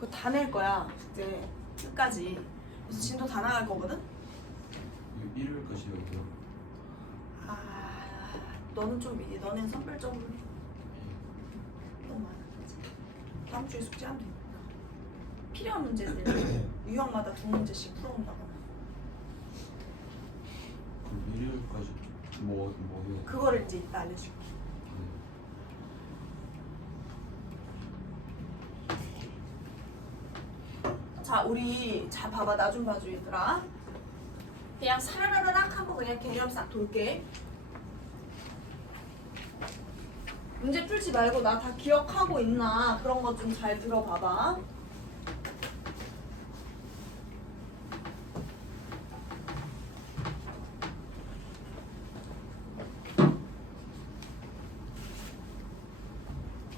그거 다 낼 거야 숙제 끝까지. 그래서 진도 다 나갈 거거든. 이거 일요일까지라고요? 아 너는 좀 미리. 너는 선별적으로 너무 많아. 다음 주에 숙제하면 되니까. 필요한 문제들 유형마다 2문제씩 풀어온다거나. 그럼 일요일까지 뭐 해요? 그거를 이제 이따 알려줄게. 자 우리 자 봐봐. 나 좀 봐줘 얘들아. 그냥 사라라락 하고 그냥 개념 싹 돌게. 문제 풀지 말고 나 다 기억하고 있나 그런 거 좀 잘 들어봐봐.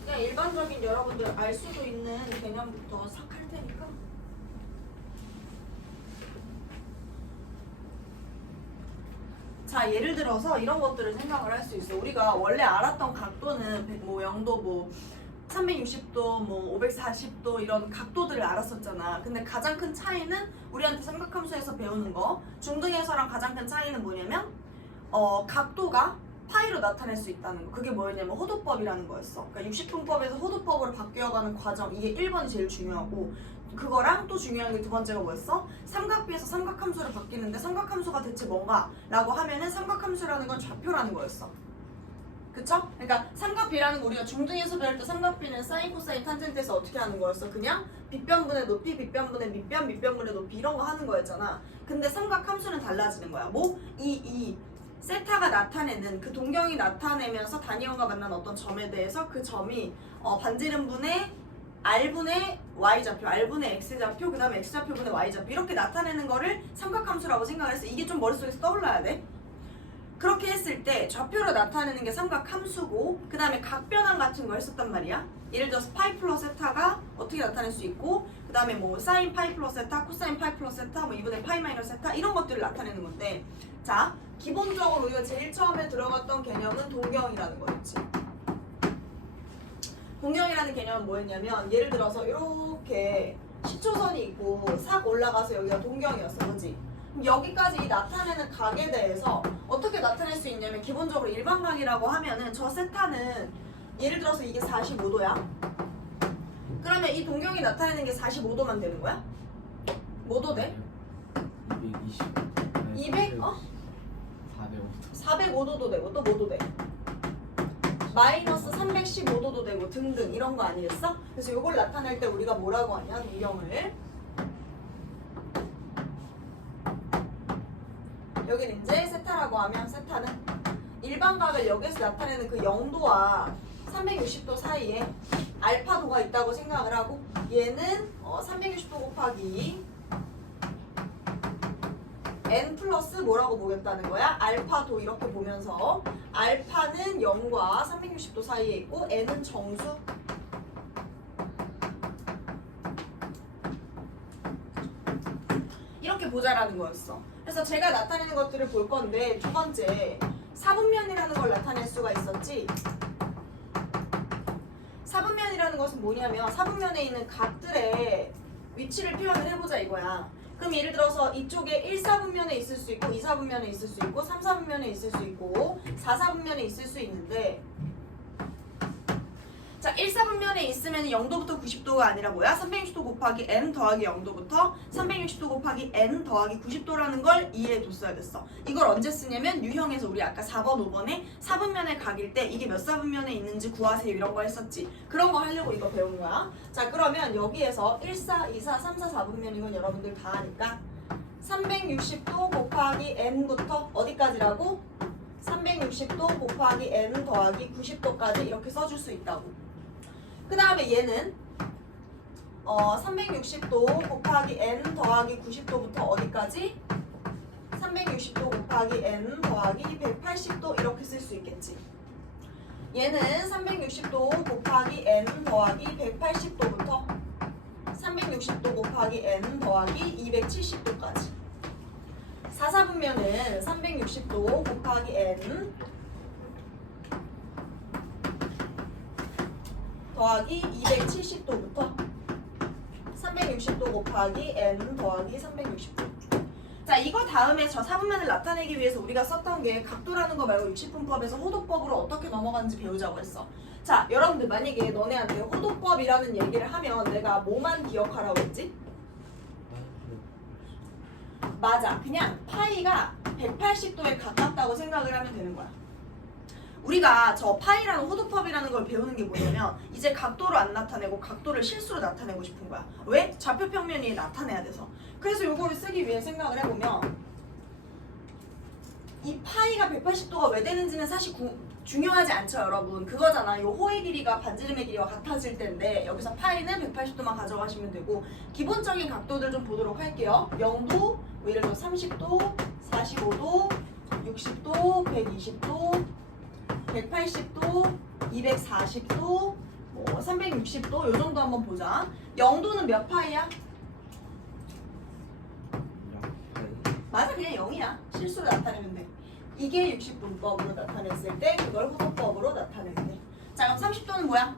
그냥 일반적인 여러분들 알 수도 있는 개념부터 싹 할 테니까. 자 예를 들어서 이런 것들을 생각을 할 수 있어. 우리가 원래 알았던 각도는 뭐 0도 뭐 360도 뭐 540도 이런 각도들을 알았었잖아. 근데 가장 큰 차이는 우리한테 삼각함수에서 배우는 거 중등에서랑 가장 큰 차이는 뭐냐면 각도가 파이로 나타낼 수 있다는 거. 그게 뭐였냐면 호도법이라는 거였어. 그러니까 60분법에서 호도법으로 바뀌어가는 과정. 이게 1번이 제일 중요하고 그거랑 또 중요한 게 두 번째가 뭐였어? 삼각비에서 삼각함수로 바뀌는데 삼각함수가 대체 뭔가? 라고 하면은 삼각함수라는 건 좌표라는 거였어. 그쵸? 그러니까 삼각비라는 거 우리가 중등에서 배울 때 삼각비는 사인, 코사인, 탄젠트에서 어떻게 하는 거였어? 그냥 빗변분의 높이, 빗변분의 밑변, 밑변분의 높이 이런 거 하는 거였잖아. 근데 삼각함수는 달라지는 거야. 뭐? 이 세타가 나타내는 그 동경이 나타내면서 단위원과 만난 어떤 점에 대해서 그 점이 반지름분의 R분의 Y좌표, R분의 X좌표, 그 다음에 X좌표분의 Y좌표 이렇게 나타내는 거를 삼각함수라고 생각을 했어. 이게 좀 머릿속에서 떠올라야 돼. 그렇게 했을 때 좌표로 나타내는 게 삼각함수고 그 다음에 각변환 같은 거 했었단 말이야. 예를 들어서 파이 플러스 세타가 어떻게 나타낼 수 있고 그 다음에 뭐 사인 파이 플러스 세타, 코사인 파이 플러스 세타, 뭐 2분의 파이 마이너스 세타 이런 것들을 나타내는 건데 자 기본적으로 우리가 제일 처음에 들어갔던 개념은 동경이라는 거였지. 동경이라는 개념은 뭐였냐면 예를 들어서 이렇게 시초선이 있고 싹 올라가서 여기가 동경이었어. 그치? 그럼 여기까지 나타내는 각에 대해서 어떻게 나타낼 수 있냐면 기본적으로 일반각이라고 하면은 저 세타는 예를 들어서 이게 45도야. 그러면 이 동경이 나타내는 게 45도만 되는 거야? 뭐 도 돼? 220 200? 405도 405도도 되고 또 뭐도 돼? 마이너스 315도도 되고 등등 이런 거 아니겠어? 그래서 이걸 나타낼 때 우리가 뭐라고 하냐 동경을 여기는 이제 세타라고 하면 세타는 일반각을 여기서 나타내는 그 0도와 360도 사이에 알파도가 있다고 생각을 하고 얘는 360도 곱하기 n 플러스 뭐라고 보겠다는 거야? 알파도 이렇게 보면서 알파는 0과 360도 사이에 있고 n은 정수 이렇게 보자라는 거였어. 그래서 제가 나타내는 것들을 볼 건데 두 번째 사분면이라는 걸 나타낼 수가 있었지. 사분면이라는 것은 뭐냐면 사분면에 있는 각들의 위치를 표현을 해보자 이거야. 그럼 예를 들어서 이쪽에 1사분면에 있을 수 있고 2사분면에 있을 수 있고 3사분면에 있을 수 있고 4사분면에 있을 수 있는데 자 1사분면에 있으면 0도부터 90도가 아니라 뭐야? 360도 곱하기 n 더하기 0도부터 360도 곱하기 n 더하기 90도라는 걸 이해해 뒀어야 됐어. 이걸 언제 쓰냐면 유형에서 우리 아까 4번 5번에 사분면의 각일 때 이게 몇 사분면에 있는지 구하세요 이런 거 했었지. 그런 거 하려고 이거 배운 거야. 자 그러면 여기에서 1, 4, 2, 4, 3, 4, 4분면 이건 여러분들 다 아니까 360도 곱하기 n부터 어디까지라고? 360도 곱하기 n 더하기 90도까지 이렇게 써줄 수 있다고. 그 다음에 얘는 360도 곱하기 n 더하기 90도부터 어디까지? 360도 곱하기 n 더하기 180도 이렇게 쓸 수 있겠지. 얘는 360도 곱하기 n 더하기 180도부터 360도 곱하기 n 더하기 270도까지. 4사분면은 360도 곱하기 n 더하기 270도부터 360도 곱하기 n 더하기 360도. 자, 이거 다음에 저 사분면을 나타내기 위해서 우리가 썼던 게 각도라는 거 말고 60분법에서 호도법으로 어떻게 넘어가는지 배우자고 했어. 자, 여러분들 만약에 너네한테 호도법이라는 얘기를 하면 내가 뭐만 기억하라고 했지? 맞아. 그냥 파이가 180도에 가깝다고 생각을 하면 되는 거야. 우리가 저 파이라는 호도법이라는 걸 배우는 게 뭐냐면 이제 각도를 안 나타내고 각도를 실수로 나타내고 싶은 거야. 왜? 좌표 평면이 나타내야 돼서. 그래서 요거를 쓰기 위해 생각을 해보면 이 파이가 180도가 왜 되는지는 사실 중요하지 않죠, 여러분. 그거잖아. 요 호의 길이가 반지름의 길이와 같아질 텐데 여기서 파이는 180도만 가져가시면 되고 기본적인 각도들 좀 보도록 할게요. 0도, 뭐 예를 들어 30도, 45도, 60도, 120도, 180도, 240도, 뭐 360도 요 정도 한번 보자. 0도는 몇 파이야? 맞아, 그냥 0이야. 실수로 나타내면 돼. 이게 60분법으로 나타냈을 때 그걸 호도법으로 나타낼 때. 자, 그럼 30도는 뭐야?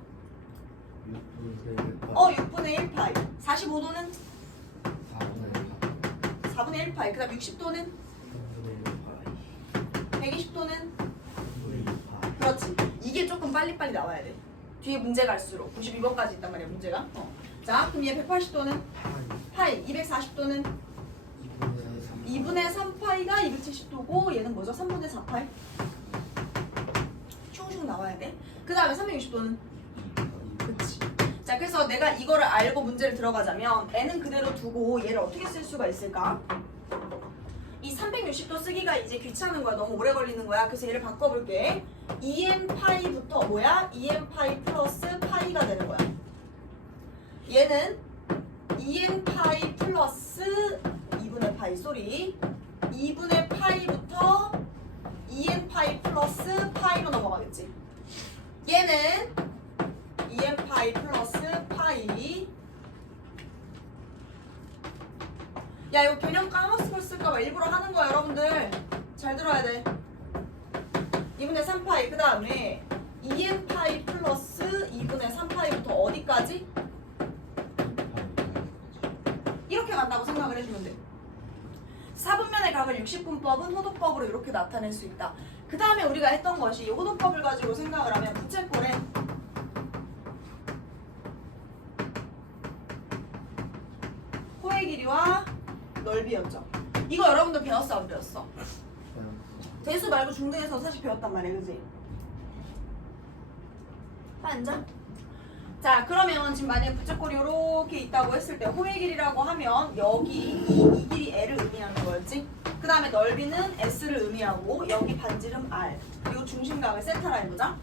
6분의 1파이. 45도는 4분의 1파이. 그 다음 60도는 120도는 그렇지. 이게 조금 빨리빨리 나와야 돼. 뒤에 문제 갈수록 92번까지 있단 말이야, 문제가. 자, 그럼 얘 180도는 파이, 240도는 2분의 3파이가 270도고 얘는 뭐죠? 3분의 4파이? 슝슝 나와야 돼. 그 다음에 360도는 그치. 자, 그래서 내가 이거를 알고 문제를 들어가자면 n은 그대로 두고 얘를 어떻게 쓸 수가 있을까? 이 360도 쓰기가 이제 귀찮은 거야. 너무 오래 걸리는 거야. 그래서 얘를 바꿔볼게. 2n 파이부터 뭐야? 2n 파이 플러스 파이가 되는 거야. 얘는 2n 파이 플러스 2분의 파이, 쏘리. 2분의 파이부터 2n 파이 플러스 파이로 넘어가겠지. 얘는 2n 파이 플러스 파이. 야, 이거 개념 까먹었을까봐 일부러 하는 거야, 여러분들. 잘 들어야 돼. 2분의 3파이, 그 다음에 2n 파이 플러스 2분의 3파이부터 어디까지? 이렇게 간다고 생각을 해주면 돼. 사분면의 각을 60분법은 호도법으로 이렇게 나타낼 수 있다. 그 다음에 우리가 했던 것이 이 호도법을 가지고 생각을 하면 부채꼴의 호의 길이와 넓이였죠. 이거 여러분들 배웠어, 안 배웠어? 대수 말고 중등에서 사실 배웠단 말이야, 그지? 앉아. 자, 그러면 지금 만약에 부채꼴이 이렇게 있다고 했을 때 호의 길이라고 하면 여기 이 길이 L을 의미하는 거였지? 그 다음에 넓이는 S를 의미하고 여기 반지름 R 그리고 중심각을 세타라 해보자.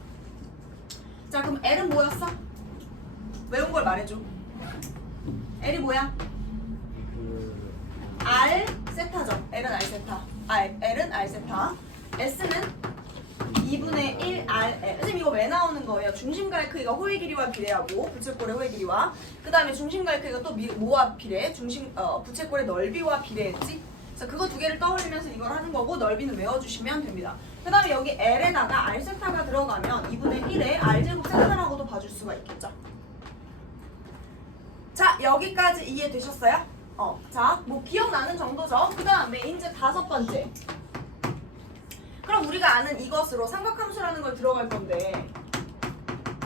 자, 그럼 L은 뭐였어? 외운 걸 말해줘. L이 뭐야? R 세타죠. L은 R 세타. L은 R 세타. S는 2분의 1 RL. 선생님 이거 왜 나오는 거예요? 중심가의 크기가 호의 길이와 비례하고 부채꼴의 호의 길이와 그 다음에 중심가의 크기가 또 뭐와 비례해? 부채꼴의 넓이와 비례했지? 그래서 그거 두 개를 떠올리면서 이걸 하는 거고 넓이는 외워주시면 됩니다. 그 다음에 여기 L에다가 R 세타가 들어가면 2분의 1에 R제곱 세타라고도 봐줄 수가 있겠죠. 자, 여기까지 이해되셨어요? 자, 뭐 기억나는 정도죠? 그 다음에 이제 5번째. 그럼 우리가 아는 이것으로 삼각함수라는 걸 들어갈 건데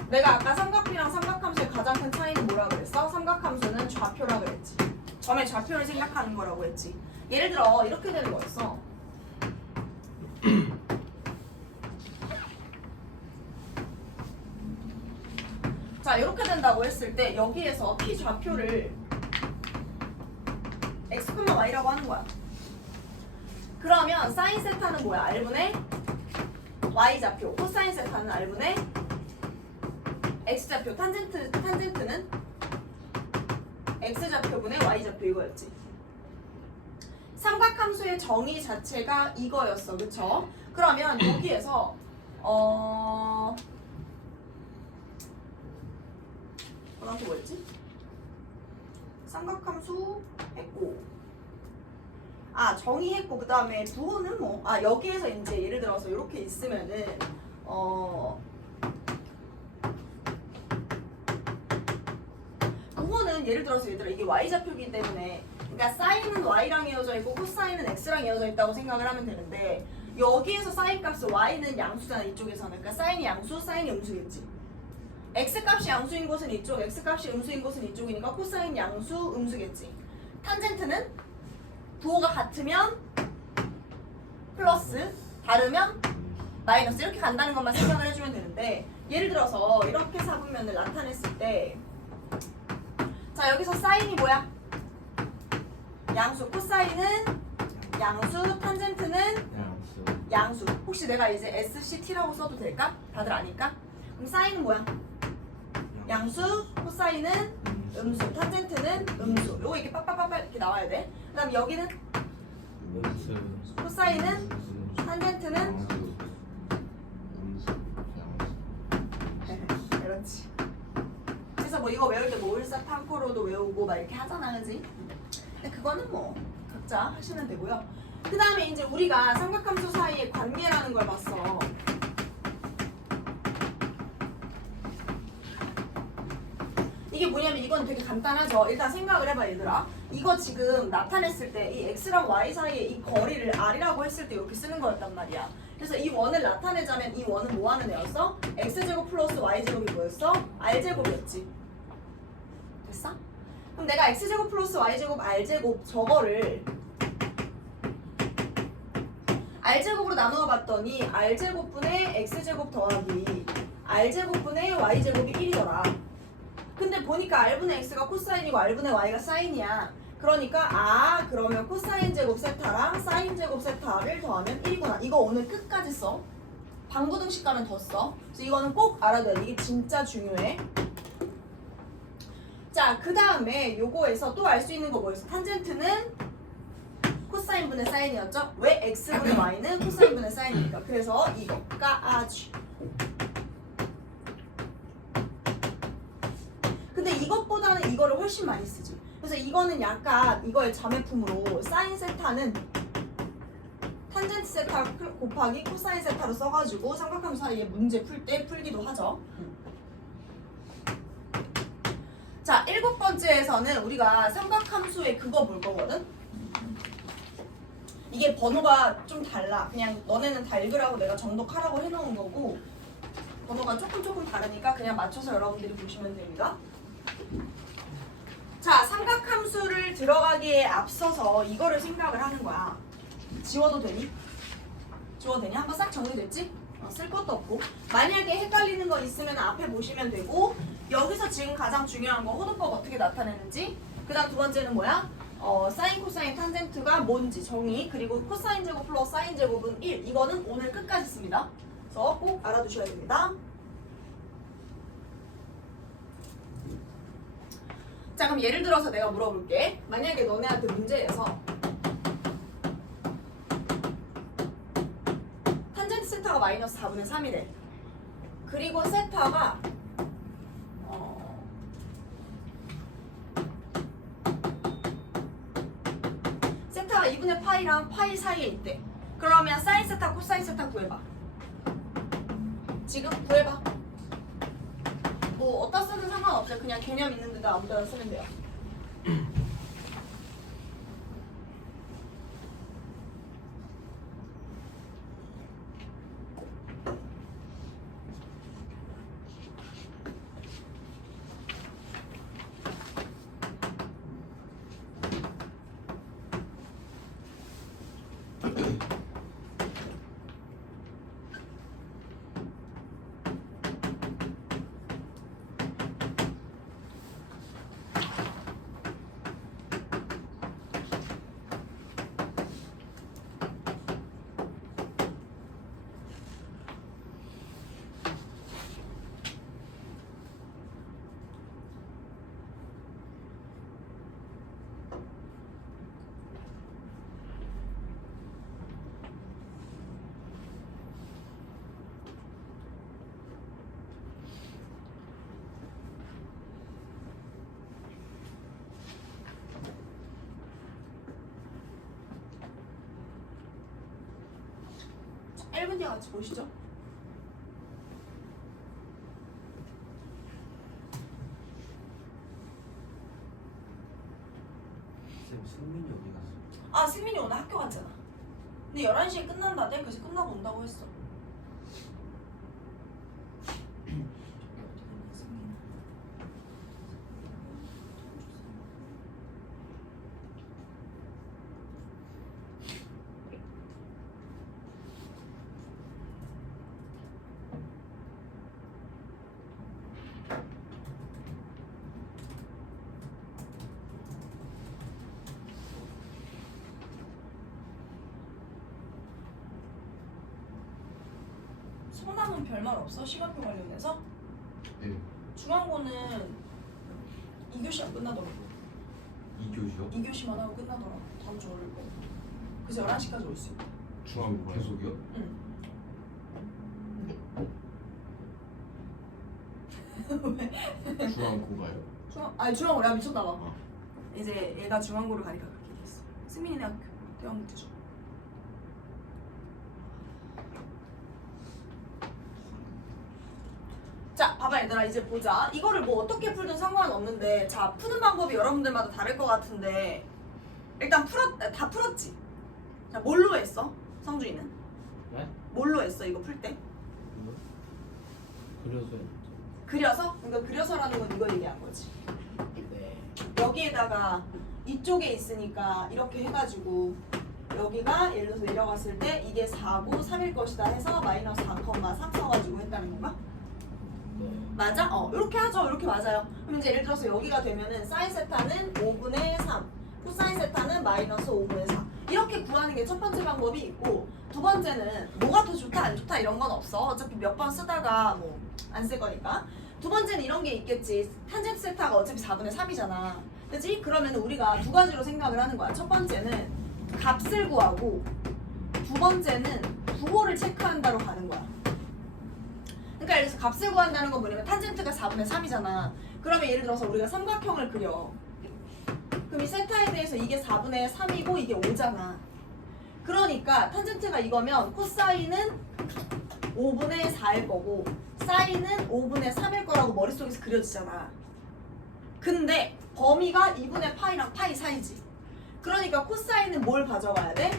내가 아까 삼각비랑 삼각함수의 가장 큰 차이는 뭐라 그랬어? 삼각함수는 좌표라 그랬지. 점의 좌표를 생각하는 거라고 했지. 예를 들어 이렇게 되는 거였어. 자, 이렇게 된다고 했을 때 여기에서 p 좌표를 x, y라고 하는 거야. 그러면 사인 세타는 뭐야? R분의 Y 좌표. 코사인 세타는 R분의 X 좌표. 탄젠트는 X 좌표분의 Y 좌표 이거였지. 삼각함수의 정의 자체가 이거였어. 그쵸? 그러면 여기에서 뭐라고 뭐였지? 삼각함수 했고 정의했고 그 다음에 부호는 뭐 여기에서 이제 예를 들어서 이렇게 있으면은 부호는 뭐냐면 예를 들어서 얘들아 이게 y좌표이기 때문에 그러니까 사인은 y랑 이어져 있고 코사인은 x랑 이어져 있다고 생각을 하면 되는데 여기에서 사인 값은 y는 양수잖아 이쪽에서는. 그러니까 사인이 양수, 사인이 음수겠지. x 값이 양수인 곳은 이쪽, x 값이 음수인 곳은 이쪽이니까 코사인 양수, 음수겠지. 탄젠트는 도가 같으면 플러스, 다르면 마이너스 이렇게 간다는 것만 생각을 해주면 되는데 예를 들어서 이렇게 사분면을 나타냈을 때 자 여기서 사인이 뭐야? 양수, 코사인은 양수, 탄젠트는 양수. 양수. 혹시 내가 이제 SCT라고 써도 될까? 다들 아니까? 그럼 사인은 뭐야? 양수, 코사인은 음수, 탄젠트는 음수. 요거 이렇게 빡빡빡빡 이렇게 나와야 돼. 그 다음 여기는 음수. 코사인은 탄젠트는 그렇지. 그래서 뭐 이거 외울 때 뭐 울사탕코로도 외우고 막 이렇게 하잖아, 그지? 근데 그거는 뭐 각자 하시면 되고요. 그 다음에 이제 우리가 삼각함수 사이의 관계라는 걸 봤어. 이게 뭐냐면 이건 되게 간단하죠. 일단 생각을 해봐 얘들아. 이거 지금 나타냈을 때 이 x랑 y 사이에 이 거리를 r이라고 했을 때 이렇게 쓰는 거였단 말이야. 그래서 이 원을 나타내자면 이 원은 뭐 하는 애였어? x제곱 플러스 y제곱이 뭐였어? r제곱이었지. 됐어? 그럼 내가 x제곱 플러스 y제곱 r제곱 저거를 r제곱으로 나누어 봤더니 r제곱분의 x제곱 더하기 r제곱분의 y제곱이 1이더라. 근데 보니까 r분의 x가 코사인이고 r분의 y가 사인이야. 그러니까 그러면 코사인 제곱 세타랑 사인 제곱 세타를 더하면 1이구나. 이거 오늘 끝까지 써. 방부등식과는 더 써. 그래서 이거는 꼭 알아둬야 돼. 이게 진짜 중요해. 자, 그 다음에 요거에서 또 알 수 있는 거 뭐였어? 탄젠트는 코사인분의 사인이었죠? 왜 x분의 y는 코사인분의 사인이니까. 그래서 이거까지. 근데 이것보다는 이거를 훨씬 많이 쓰지. 그래서 이거는 약간 이거의 자매품으로 사인 세타는 탄젠트 세타 곱하기 코사인 세타로 써가지고 삼각함수 사이에 문제 풀 때 풀기도 하죠. 자, 7번째에서는 우리가 삼각함수의 그거 볼 거거든? 이게 번호가 좀 달라. 그냥 너네는 다 읽으라고 내가 정독하라고 해놓은 거고 번호가 조금 다르니까 그냥 맞춰서 여러분들이 보시면 됩니다. 자, 삼각함수를 들어가기에 앞서서 이거를 생각을 하는 거야. 지워도 되니? 지워도 되니? 한번 싹 정리됐지? 쓸 것도 없고. 만약에 헷갈리는 거 있으면 앞에 보시면 되고 여기서 지금 가장 중요한 거 호도법 어떻게 나타내는지 그 다음 두 번째는 뭐야? 사인, 코사인, 탄젠트가 뭔지 정의 그리고 코사인 제곱 플러스 사인 제곱은 1 이거는 오늘 끝까지 씁니다. 그래서 꼭 알아두셔야 됩니다. 자, 그럼 예를 들어서 내가 물어볼게. 만약에 너네한테 문제에서 탄젠트 세타가 마이너스 4분의 3이래. 그리고 세타가 세타가 2분의 파이랑 파이 사이에 있대. 그러면 사인 세타, 코사인 세타 구해봐. 지금 구해봐. 뭐 어디다 쓰든 상관없어요. 그냥 개념 있는 데다 아무 데나 쓰면 돼요. 자, 1분 뒤에 같이 보시죠. 쌤 승민이 어디 갔어? 아 승민이 오늘 학교 갔잖아. 근데 11시에 끝난다대. 그래서 끝나고 온다고 했어. 성남은 별말 없어? 시간표 관련해서? 네. 중앙고는 2교시 안 끝나더라고. 2교시요? 2교시만 하고 끝나더라고. 다음 주 월요일 거. 그래서 11시까지 올 수 있다. 중앙 계속이요? 응. 중앙고가요? 중앙고 내가 미쳤나봐. 이제 얘가 중앙고를 가니까 그렇게 됐어. 승민이네 학교 대왕국제중. 자 봐봐 얘들아 이제 보자. 이거를 뭐 어떻게 풀든 상관없는데 자 푸는 방법이 여러분들마다 다를 것 같은데 일단 다 풀었지? 자 뭘로 했어? 성준이는? 네? 뭘로 했어 이거 풀 때? 뭐? 그려서 했죠. 그려서? 그러니까 그려서라는 건 이거 얘기한 거지. 네. 여기에다가 이쪽에 있으니까 이렇게 해가지고 여기가 예를 들어서 내려갔을 때 이게 4고 3일 것이다 해서 마이너스 4,3 써가지고 했다는 건가? 네. 맞아? 이렇게 하죠. 이렇게 맞아요. 그럼 이제 예를 들어서 여기가 되면은 사인 세타는 5분의 3, 코사인 세타는 마이너스 5분의 4 이렇게 구하는 게 첫 번째 방법이 있고 두 번째는 뭐가 더 좋다 안 좋다 이런 건 없어. 어차피 몇 번 쓰다가 뭐 안 쓸 거니까. 두 번째는 이런 게 있겠지. 탄젠트 세타가 어차피 4분의 3이잖아. 그치? 그러면 우리가 두 가지로 생각을 하는 거야. 첫 번째는 값을 구하고 두 번째는 부호를 체크한다로 가는 거야. 그러니까 예를 들어서 값을 구한다는 건 뭐냐면 탄젠트가 4분의 3이잖아. 그러면 예를 들어서 우리가 삼각형을 그려. 그럼 이 세타에 대해서 이게 4분의 3이고 이게 5잖아. 그러니까 탄젠트가 이거면 코사인은 5분의 4일 거고 사인은 5분의 3일 거라고 머릿속에서 그려지잖아. 근데 범위가 2분의 파이랑 파이 사이지. 그러니까 코사인은 뭘 가져가야 돼?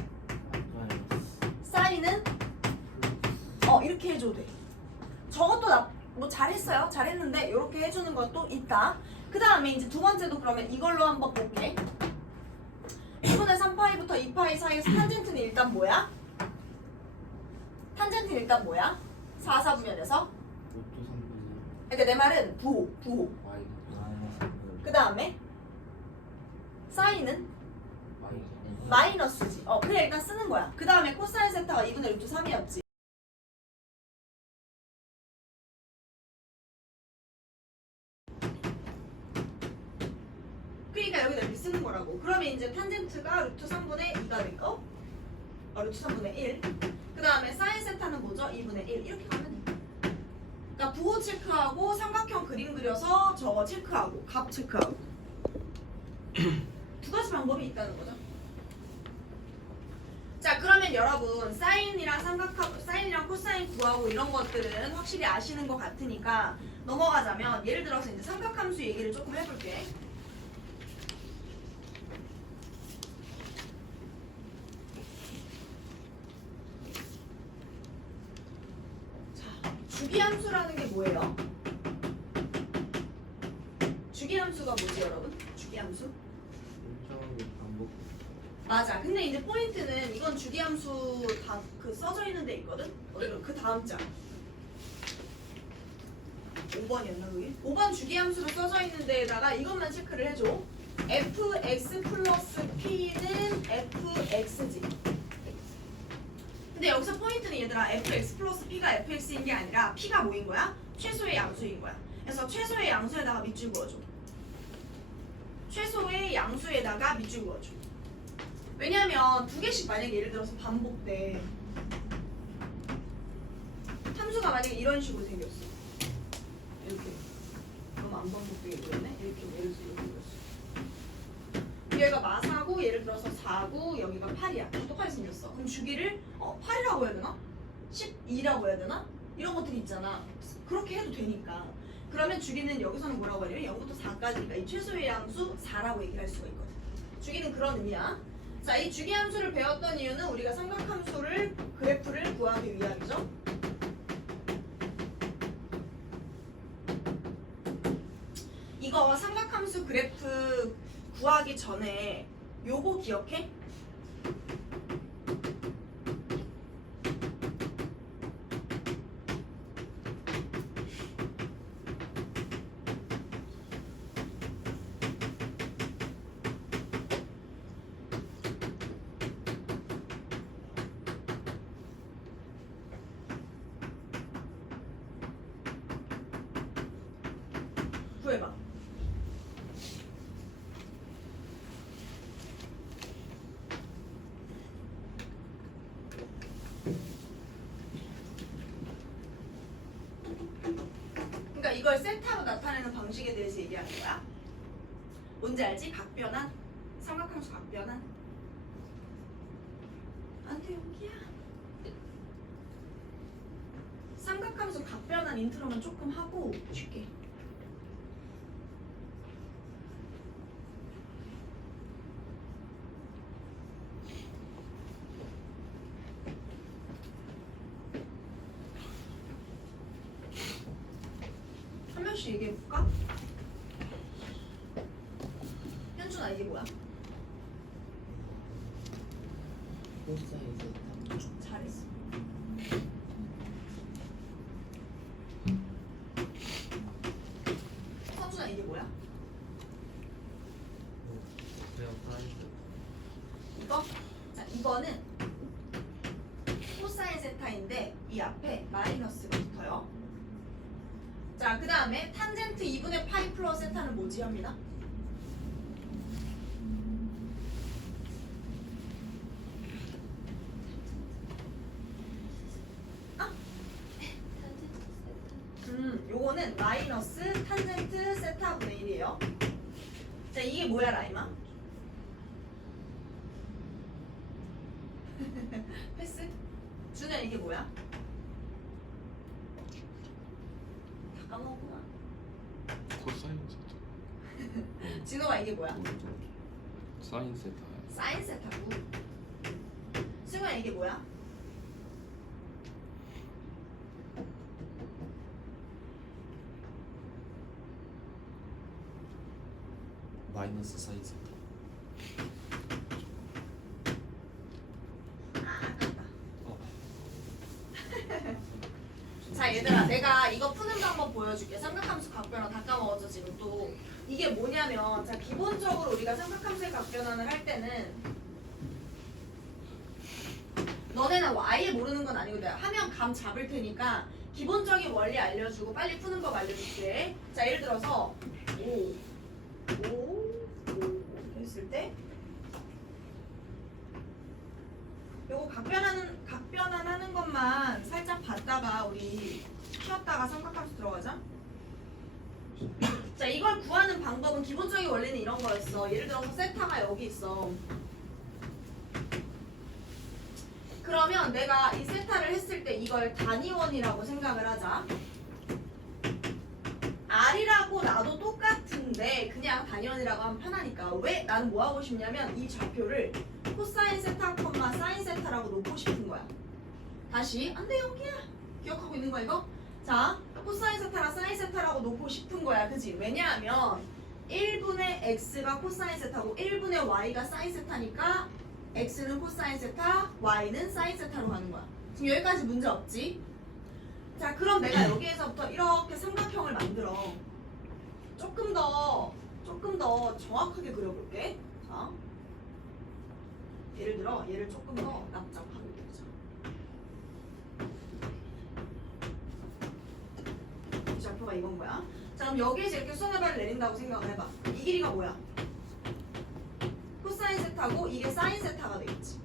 사인은 이렇게 해줘도 돼. 저것도 뭐 잘했어요. 잘했는데 이렇게 해주는 것도 있다. 그 다음에 이제 두 번째도 그러면 이걸로 한번 볼게. 2분의 3파이부터 2파이 사이에서 탄젠트는 일단 뭐야? 탄젠트는 일단 뭐야? 4, 4분면에서 로또 3분의 그러니까 내 말은 부호. 마이너스 그 다음에 사인은 마이너스 마이너스지. 그래 일단 쓰는 거야. 그 다음에 코사인 세타가 2분의 루트 3이었지. 그러니까 여기다 이렇게 쓰는 거라고. 그러면 이제 탄젠트가 루트 3분의 2가 될 거. 루트 3분의 1. 그 다음에 사인 세타는 뭐죠? 2분의 1. 이렇게 가면 돼. 그러니까 부호 체크하고 삼각형 그림 그려서 저거 체크하고 값 체크하고 두 가지 방법이 있다는 거죠. 자 그러면 여러분 사인이랑 코사인 구하고 이런 것들은 확실히 아시는 것 같으니까 넘어가자면 예를 들어서 이제 삼각함수 얘기를 조금 해볼게. 주기함수라는 게 뭐예요? 주기함수가 뭐지 여러분? 주기함수? 일정하게 반복 맞아. 근데 이제 포인트는 이건 주기함수 다 그 써져 있는 데 있거든? 그 다음 장 5번이었나 그게? 5번 주기함수로 써져 있는 데에다가 이것만 체크를 해줘. fx 플러스 p는 fx지. 근데 여기서 포인트는 얘들아 fx 플러스 p가 fx인 게 아니라 p가 뭐인 거야? 최소의 양수인 거야. 그래서 최소의 양수에다가 밑줄 그어줘. 최소의 양수에다가 밑줄 그어줘. 왜냐면 두 개씩 만약에 예를 들어서 반복돼. 함수가 만약에 이런 식으로 생겼어. 이렇게. 그럼 안 반복되게 그렸네? 이렇게 예를 들어서 이렇게 그렸어. 얘가 마사고 예를 들어서 4고 여기가 8이야. 똑같이 생겼어. 그럼 주기를 8이라고 해야 되나? 12라고 해야 되나? 이런 것들이 있잖아. 그렇게 해도 되니까. 그러면 주기는 여기서는 뭐라고 하냐면 0부터 4까지니까 이 최소의 양수 4라고 얘기를 할 수가 있거든. 주기는 그런 의미야. 자, 이 주기 함수를 배웠던 이유는 우리가 삼각함수를 그래프를 구하기 위함이죠. 이거 삼각함수 그래프 구하기 전에 요거 기억해? 구해봐. 그러니까 이걸 세타로 나타내는 방식에 대해서 얘기하는 거야. 뭔지 알지? 각변환? 삼각함수 각변환? 안돼 여기야. 삼각함수 각변환 인트로만 조금 하고 줄게. 한 명씩 얘기해볼까? 현준아 이게 뭐야? 코사인 세타. 잘했어. 성준아 이게 뭐야? 그냥 사인 세타. 이거? 자 이거는 코사인 세타인데 이 앞에 마이너스가 붙어요. 자 그 다음에 탄젠트 2분의 파이 플러스 세타는 뭐지 합니다? 요거는 마이너스 탄젠트 세타 분의 1이에요. 자 이게 뭐야 라이마? 패스? 준현 이게 뭐야? 다 까먹었구나. 코사인 세타. 진호가 이게 뭐야? 사인 세타. 사인 세타고. 승우야 이게 뭐야? 마이너스 사인 세타. 자 얘들아 내가 이거 푸는 방법 보여줄게. 삼각함수 각변환 다 까먹었죠 지금 또. 이게 뭐냐면 자 기본적으로 우리가 삼각함수의 각변환을 할 때는 너네는 아예 모르는 건 아니고 내가 하면 감 잡을 테니까 기본적인 원리 알려주고 빨리 푸는 법 알려줄게. 자 예를 들어서 5 했을 때 요거 각변환하는 것만 살짝 봤다가 우리 쉬었다가 삼각함수 들어가자. 자 이걸 구하는 방법은 기본적인 원리는 이런 거였어. 예를 들어서 세타가 여기 있어. 그러면 내가 이 세타를 했을 때 이걸 단위원이라고 생각을 하자. R이라고 나도 똑같은데 그냥 단위원이라고 하면 편하니까. 왜? 나는 뭐 하고 싶냐면 이 좌표를 코사인 세타, 사인 세타라고 놓고 싶은 거야. 다시 안돼 여기야. 기억하고 있는 거야 이거? 자 코사인 세타랑 사인 세타라고 놓고 싶은 거야. 그지? 왜냐하면 1분의 x가 코사인 세타고 1분의 y가 사인 세타니까 x는 코사인 세타, y는 사인 세타로 가는 거야. 지금 여기까지 문제 없지? 자 그럼 내가 여기에서부터 이렇게 삼각형을 만들어. 조금 더 정확하게 그려볼게. 자 예를 들어 얘를 조금 더 납작하게 그리자. 이 좌표가 이건 거야. 자 그럼 여기에서 이렇게 수선해발을 내린다고 생각을 해봐. 이 길이가 뭐야? 코사인 세타고 이게 사인 세타가 되겠지.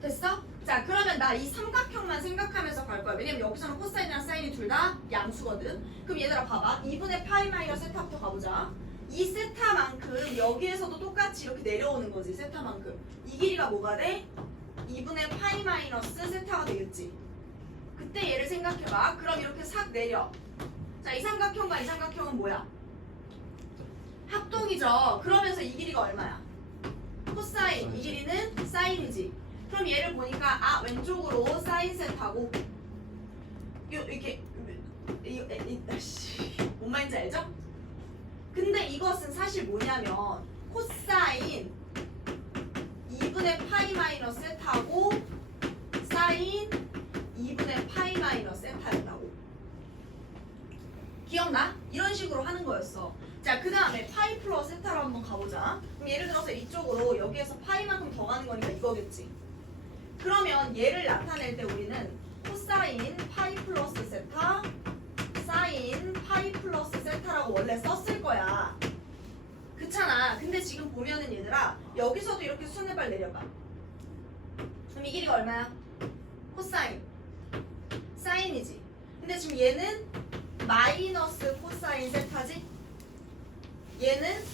됐어? 자 그러면 나 이 삼각형만 생각하면서 갈 거야. 왜냐면 여기서는 코사인이랑 사인이 둘 다 양수거든. 그럼 얘들아 봐봐. 2분의 파이 마이너스 세타부터 가보자. 이 세타만큼 여기에서도 똑같이 이렇게 내려오는 거지. 세타만큼. 이 길이가 뭐가 돼? 2분의 파이 마이너스 세타가 되겠지. 그때 얘를 생각해봐. 그럼 이렇게 싹 내려. 자 이 삼각형과 이 삼각형은 뭐야? 합동이 0이죠. 그러면서 이 길이가 얼마야? 코사인. 이 길이는 사인이지. 그럼 얘를 보니까 아 왼쪽으로 사인 셋하고 이렇게 뭔 말인지 알죠? 근데 이것은 사실 뭐냐면 코사인 2분의 파이 마이너스 세타고 사인 2분의 파이 마이너스 세타였다고. 기억나? 이런 식으로 하는 거였어. 자, 그 다음에 파이 플러스 세타로 한번 가보자. 그럼 예를 들어서 이쪽으로 여기에서 파이만큼 더 가는 거니까 이거겠지. 그러면 얘를 나타낼 때 우리는 코사인 파이 플러스 세타 사인 파이 플러스 세타라고 원래 썼을 거야. 그렇잖아. 근데 지금 보면은 얘들아 여기서도 이렇게 수네발 내려가. 그럼 이 길이가 얼마야? 코사인 사인이지. 근데 지금 얘는 마이너스 코사인 세타지. 얘는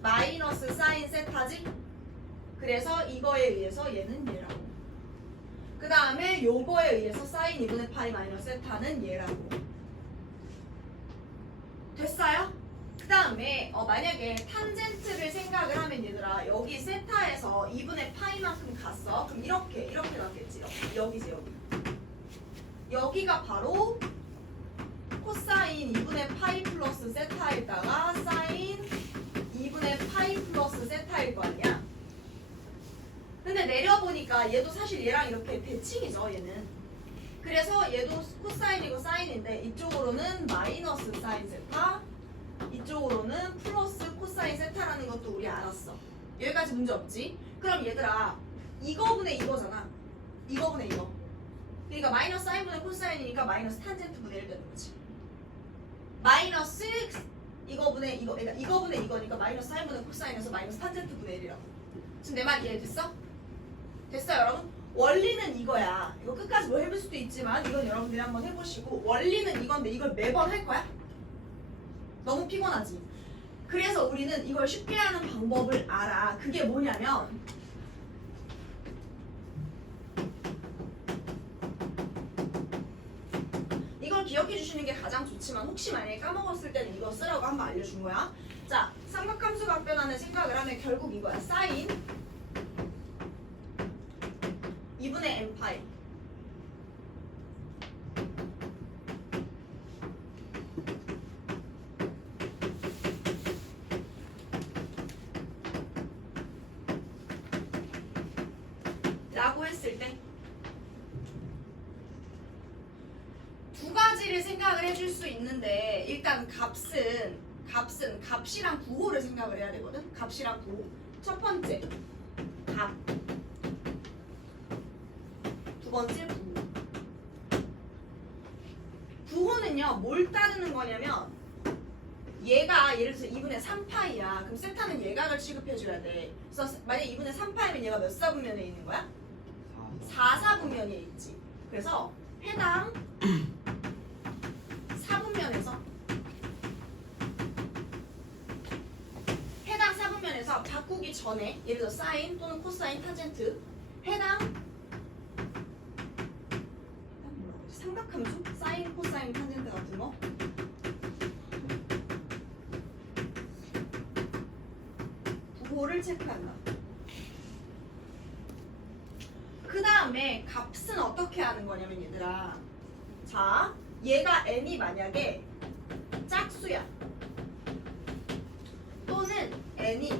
마이너스 사인 세타지. 그래서 이거에 의해서 얘는 얘라고. 그 다음에 요거에 의해서 사인 2분의 파이 마이너스 세타는 얘라고. 됐어요? 그 다음에 만약에 탄젠트를 생각을 하면 얘들아 여기 세타에서 2분의 파이만큼 갔어. 그럼 이렇게 갔겠지. 여기지 여기. 여기가 바로 코사인 2분의 파이 플러스 세타에다가 사인 2분의 파이 플러스 세타일 거 아니야. 근데 내려보니까 얘도 사실 얘랑 이렇게 대칭이죠 얘는. 그래서 얘도 코사인이고 사인인데 이쪽으로는 마이너스 사인 세타 이쪽으로는 플러스 코사인 세타라는 것도 우리 알았어. 여기까지 문제 없지? 그럼 얘들아 이거분의 이거잖아. 이거분의 이거. 그러니까 마이너스 사인분의 코사인이니까 마이너스 탄젠트 분의 1 되는 거지. 마이너스 이거분의 이거, 그러니까 이거분의 이거니까 마이너스 사인분의 코사인에서 마이너스 탄젠트 분의 1이라고. 지금 내 말 이해됐어? 됐어요 여러분? 원리는 이거야. 이거 끝까지 뭐 해볼 수도 있지만 이건 여러분들이 한번 해보시고 원리는 이건데 이걸 매번 할 거야? 너무 피곤하지? 그래서 우리는 이걸 쉽게 하는 방법을 알아. 그게 뭐냐면 이걸 기억해 주시는 게 가장 좋지만 혹시 만약에 까먹었을 때는 이거 쓰라고 한번 알려준 거야. 자, 삼각함수 각변환을 생각을 하면 결국 이거야. 사인 2분의 n 파이 라고 했을 때 두 가지를 생각을 해줄 수 있는데 일단 값이랑 구호를 생각을 해야 되거든. 값이랑 구호. 첫 번째 값, 두 번째 구호. 구호는요 뭘 따르는 거냐면 얘가 예를 들어서 2분의 3파이야. 그럼 세타는 예각을 취급해줘야 돼. 그래서 만약 2분의 3파이면 얘가 몇 사분면에 있는 거야? 4사분면에 있지. 그래서 해당 4분면에서 해당 4분면에서 바꾸기 전에 예를 들어 사인 또는 코사인 탄젠트 해당 뭐라고 하지? 삼각함수? 사인 코사인 탄젠트 같은 거 구호를 체크한다. 그 다음에 값은 어떻게 하는 거냐면 얘들아 자 얘가 n이 만약에 짝수야 또는 n이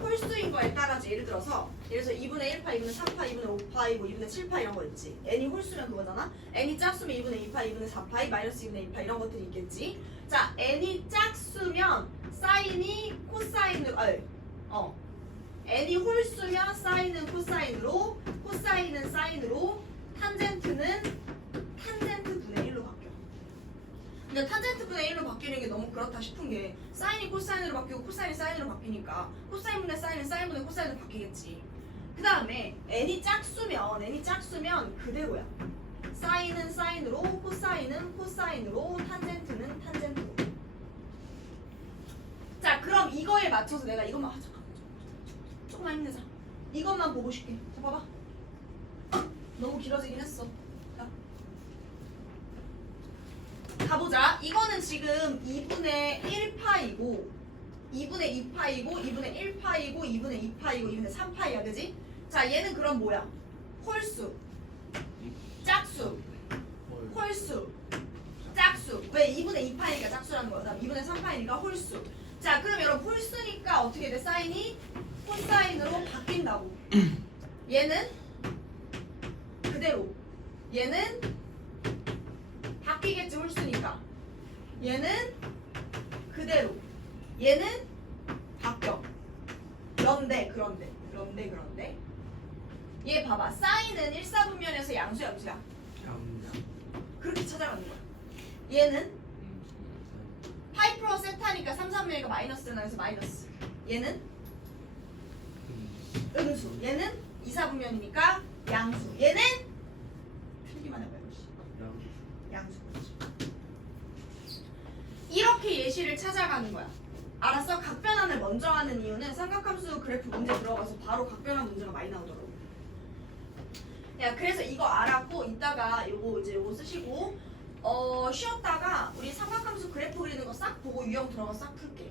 홀수인 거에 따라서 예를 들어서 2분의 1파, 2분의 3파, 2분의 5파, 뭐 2분의 7파 이런 거 있지. n이 홀수면 그거잖아. n이 짝수면 2분의 2파, 2분의 4파, 마이너스 2분의 2파 이런 것들이 있겠지. 자 n이 짝수면 사인이 코사인으로 n이 홀수면 사인은 코사인으로 코사인은 사인으로 탄젠트는 탄젠트 분의 1로 바뀌어. 근데 탄젠트 분의 1로 바뀌는 게 너무 그렇다 싶은 게 사인이 코사인으로 바뀌고 코사인이 사인으로 바뀌니까 코사인 분의 사인은 사인 분의 코사인으로 바뀌겠지. 그 다음에 n이 짝수면 그대로야. 사인은 사인으로 코사인은 코사인으로 탄젠트는 탄젠트로. 자 그럼 이거에 맞춰서 내가 이것만 하자. 조금만 힘내자. 이것만 보고 싶게. 자 봐봐. 너무 길어지긴 했어. 자. 가보자. 이거는 지금 2분의 1파이고 2분의 2파이고 2분의 1파이고 2분의 2파이고 2분의 3파이야 그지? 자 얘는 그럼 뭐야? 홀수 짝수 홀수 짝수 왜 2분의 2파이니까 짝수라는 거야. 그다음 2분의 3파이니까 홀수. 자 그럼 여러분 홀수니까 어떻게 돼? 사인이 코사인으로 바뀐다고. 얘는 그대로 얘는 바뀌겠지 홀수니까. 얘는 그대로 얘는 바뀌어. 그런데 얘 봐봐. 사인은 1사분면에서 양수야 양수야. 그렇게 찾아가는 거야. 얘는 파이 프로 세타니까 3, 3분의가 마이너스잖아. 그래서 마이너스. 얘는 음수. 얘는 2, 4분면이니까 양수. 얘는 틀리기만 해봐요. 양수. 이렇게 예시를 찾아가는 거야. 알았어? 각변환을 먼저 하는 이유는 삼각함수 그래프 문제 들어가서 바로 각변환 문제가 많이 나오더라고. 야, 그래서 이거 알았고 이따가 요거 쓰시고 쉬었다가 우리 삼각함수 그래프 그리는 거 싹 보고 유형 들어가 싹 풀게.